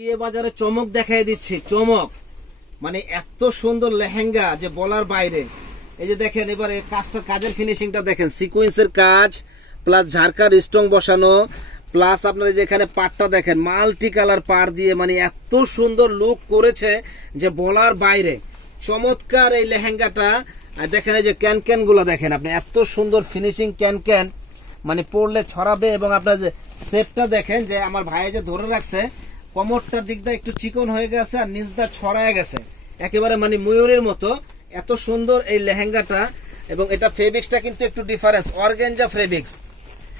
বিয়ে বাজারে চমক দেখাই দিচ্ছি, চমক। মানে এত সুন্দর লেহেঙ্গা যে বলার বাইরে। এই যে দেখেন, এবারে কাজটা কাজের ফিনিশিংটা দেখেন সিকোয়েন্সের কাজ প্লাস ঝাড়কার স্ট্রং বসানো প্লাস আপনারা যেখানে পাটটা দেখেন মাল্টি কালার পার দিয়ে মানে এত সুন্দর লুক করেছে যে বলার বাইরে। চমৎকার এই লেহেঙ্গাটা। দেখেন এই যে ক্যানগুলো দেখেন আপনি, এত সুন্দর ফিনিশিং ক্যান ক্যান মানে পড়লে ছড়াবে এবং আপনার যে শেপটা দেখেন যে আমার ভাই যে ধরে রাখছে কমরটার দিকটা একটু চিকন হয়ে গেছে আর নিচটা ছড়ায় গেছে। একেবারে মানে ময়ূরের মতো। এত সুন্দর এই লেহেঙ্গাটা এবং এটা ফেব্রিক্সটা কিন্তু একটু ডিফারেন্স অর্গেঞ্জা ফেব্রিক্স।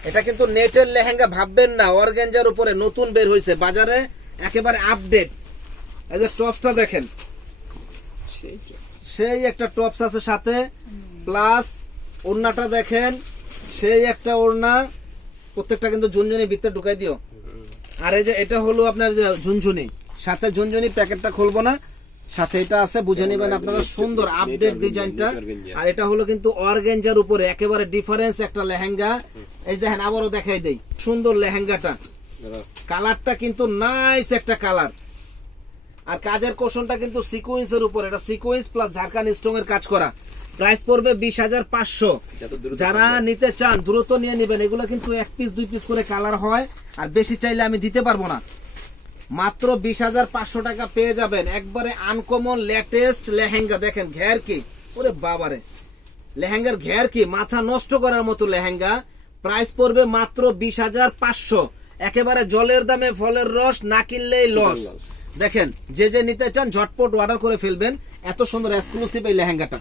এটা কিন্তু নেটের লেহেঙ্গা ভাববেন না অর্গেঞ্জার উপরে নতুন বের হয়েছে। বাজারে একেবারে আপডেট এই যে টপসটা দেখেন। সেই একটা টপস আছে সাথে। প্লাস ওড়নাটা দেখেন। সেই একটা ওড়না। প্রত্যেকটা কিন্তু ঝুনঝুনি ভিতরে ঢুকাই দিও। আর এই যে এটা হলো আপনার ঝুনঝুনি। সাথে ঝুনঝুনি প্যাকেটটা খুলবো না। সাথে এটা আছে, বুঝে নেবেন আপনারা, সুন্দর আপডেট ডিজাইনটা আর এটা হলো কিন্তু অর্গেঞ্জার উপরে, একেবারে ডিফারেন্স একটা লেহেঙ্গা। এই দেখেন, আবারও দেখাই দেই। সুন্দর লেহেঙ্গাটা। কালারটা কিন্তু নাইস একটা কালার। আর কাজের কোশনটা কিন্তু সিকোয়েন্সের উপর, এটা সিকোয়েন্স প্লাস ঝাড়খান স্ট্রং এর কাজ করা। প্রাইস পড়বে বিশ হাজার পাঁচশো। যারা নিতে চান দ্রুত নিয়ে নেবেন। এগুলো কিন্তু এক পিস দুই পিস করে কালার হয় আর বেশি চাইলে আমি দিতে পারব না। মাত্র বিশ হাজার পাঁচশো টাকা পেয়ে যাবেন। একবারে আনকমন লেটেস্ট লেহেঙ্গা। দেখেন ঘের কি? ওরে বাবারে। লেহেঙ্গার ঘের কি? মাথা নষ্ট করার মতো লেহেঙ্গা। প্রাইস পড়বে মাত্র বিশ হাজার পাঁচশো। একেবারে জলের দামে ফলের রস না কিনলেই লস দেখেন যে যে নিতে চান ঝটপট অর্ডার করে ফেলবেন। এত সুন্দর এক্সক্লুসিভ এই লেহেঙ্গাটা।